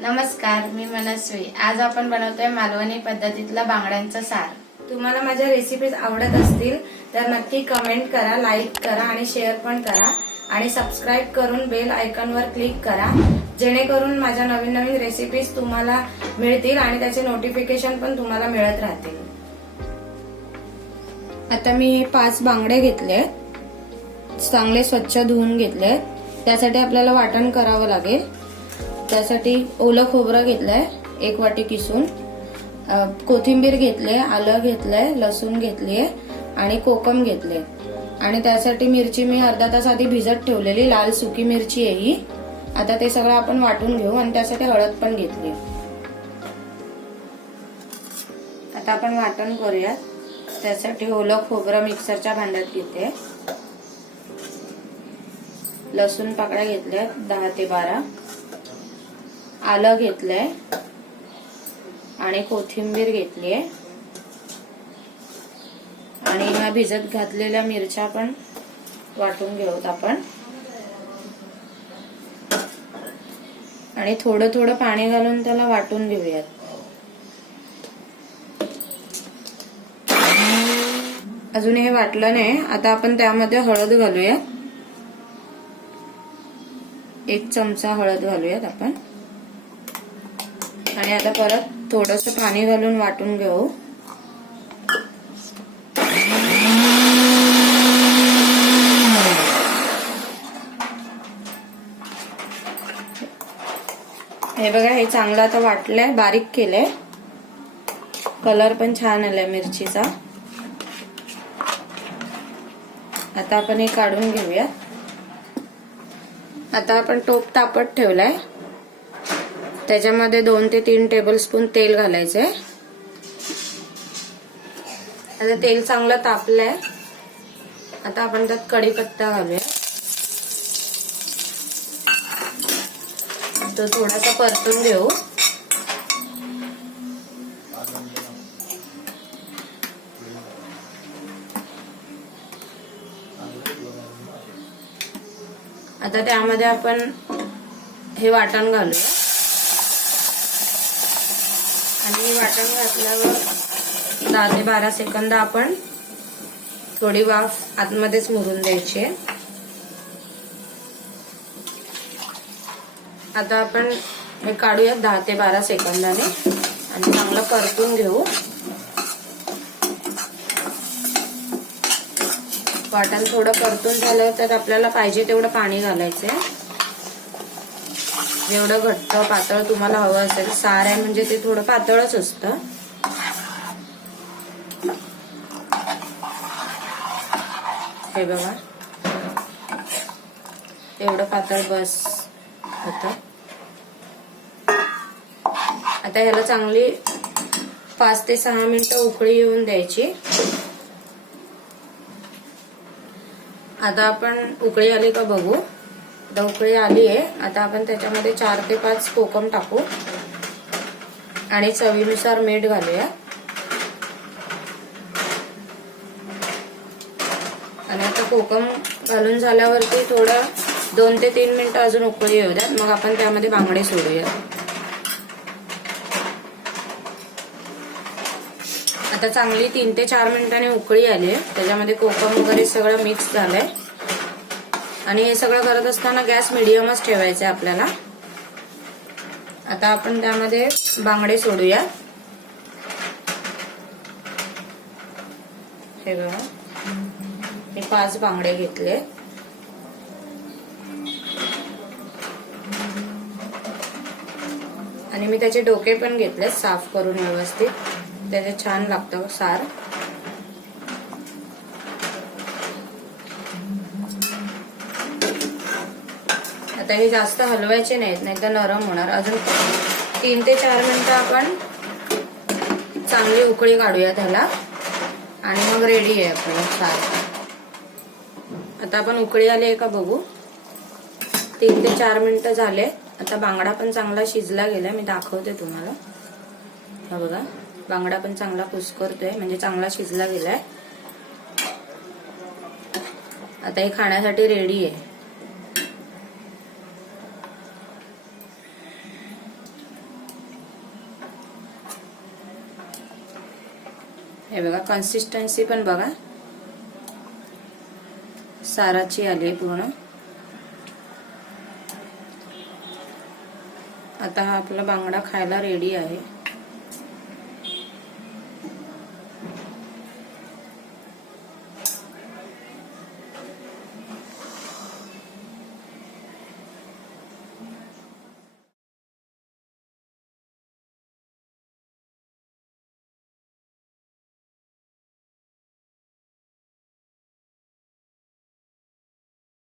नमस्कार, मी मनस्वी। आज आपण बनवतोय मालवणी पद्धतीतला बांगड्यांचा सार। तुम्हाला माझ्या रेसिपीज आवडत असतील तर नक्की कमेंट करा, लाईक करा आणि शेअर पण करा आणि सबस्क्राइब करून बेल आयकॉनवर क्लिक करा, जेणेकरून माझ्या नवीन नवीन रेसिपीज तुम्हाला मिळतील आणि त्याचे नोटिफिकेशन पण तुम्हाला मिळत राहतील। आता मी 5 बांगडे घेतले, चांगले स्वच्छ धुवून घेतले। त्यासाठी आपल्याला वाटण करावं लागेल। त्यासाठी ओलं खोबरं घेतलंय 1 वाटी किसून, कोथिंबीर घेतले, आलं घेतलंय, लसूण घेतलीये आणि कोकम घेतले। आणि त्यासाठी मिरची मी अर्धा तास आधी भिजत ठेवलेली, लाल सुकी मिरची आहे ही। आता ते सगळं आपण वाटून घेऊ आणि त्यासाठी हळद पण घेतली। आता आपण वाटण करूया। त्यासाठी ओलं खोबरं मिक्सरच्या भांड्यात घेते, लसूण पाकळ्या घेतल्या 10 ते 12, आलं घेतलंय आणि कोथिंबीर घेतलीये आणि ह्या भिजत घातलेल्या मिरच्या पण वाटून घेऊत आपण। आणि थोडं थोडं पाणी घालून त्याला वाटून घेऊयात। अजून हे वाटलं नाही। आता आपण त्यामध्ये हळद घालूया, 1 चमचा हळद घालूयात आपण। आणि आता परत थोडंसं पाणी घालून वाटून घेऊ। हे बघा, हे चांगलं आता वाटलंय, बारीक केलंय, कलर पण छान आलाय मिरचीचा। आता आपण हे काढून घेऊया। आता आपण टोप तापत ठेवलाय, त्याच्यामध्ये 2 ते 3 टेबलस्पून तेल घालायचंय। आता तेल चांगलं तापलंय। आता आपण त्यात कढीपत्ता घालूया, तो थोडासा परतून घेऊ। आता त्यामध्ये आपण हे वाटण घालूया आणि वाटण घातल्यावर 10 ते 12 सेकंद आपण थोडी वाफ आतमध्येच मुरून द्यायची आहे। आता आपण हे काढूया 10 ते 12 सेकंदाने आणि चांगलं परतून घेऊ। वाटण थोडं परतून झालं तर आपल्याला पाहिजे तेवढं पाणी घालायचंय। जेवढं घट्ट पातळ तुम्हाला हवं असेल, सार आहे म्हणजे ते थोडं पातळच असतं। हे बघा, एवढं पातळ बस होतं। आता ह्याला चांगली 5 ते 6 मिनिटं उकळी येऊन द्यायची। आता आपण उकळी आली का बघू। आता उकळी आली आहे। आता आपण त्याच्यामध्ये 4 ते 5 कोकम टाकू आणि चवीनुसार मीठ घालूया। आणि आता कोकम घालून झाल्यावरती थोडं 2 ते 3 मिनिटं अजून उकळी येऊ द्या, मग आपण त्यामध्ये बांगडे सोडूया। आता चांगली 3 ते 4 मिनिटांनी उकळी आली आहे, त्याच्यामध्ये कोकम वगैरे सगळं मिक्स झालंय। आणि हे सगळं करत असताना गॅस मिडियमच ठेवायचा आहे आपल्याला। आता आपण त्यामध्ये बांगडे सोडूया। हे बघा, हे 5 बांगडे घेतले आणि मी त्याचे डोके पण घेतले साफ करून व्यवस्थित, त्याचे छान लागतं सार। आता हे जास्त हलवायचे नाहीत, नाहीतर नरम होणार। अजून 3 ते 4 मिनिटं आपण चांगली उकळी काढूया त्याला आणि मग रेडी आहे आपलं सार। आता आपण उकळी आली आहे का बघू। 3 ते 4 मिनिटं झाले। आता बांगडा पण चांगला शिजला गेलाय, मी दाखवते तुम्हाला। हा बघा, बांगडा पण चांगला कुस्करतोय, म्हणजे चांगला शिजला गेलाय। आता हे खाण्यासाठी रेडी आहे। हे बघा कन्सिस्टन्सी पण बघा साराची आली पूर्ण. आता हा आपला बांगडा खायला रेडी आहे.